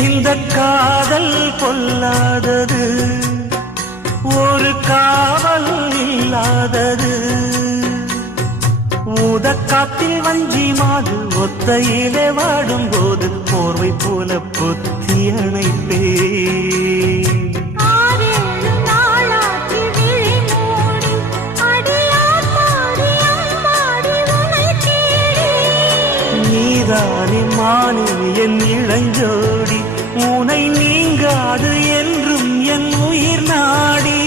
இந்த காதல் பொல்லாதது, ஒரு காவல் இல்லாதது. ஊதக்காத்தில் வஞ்சி மாது ஒத்தையிலே வாடும் போது போர்வை போல பொத்தி அணைப்பே. நீதானே மானே என் இளஞ்சோடி, உனை நீங்காது என்றும் என் உயிர் நாடி.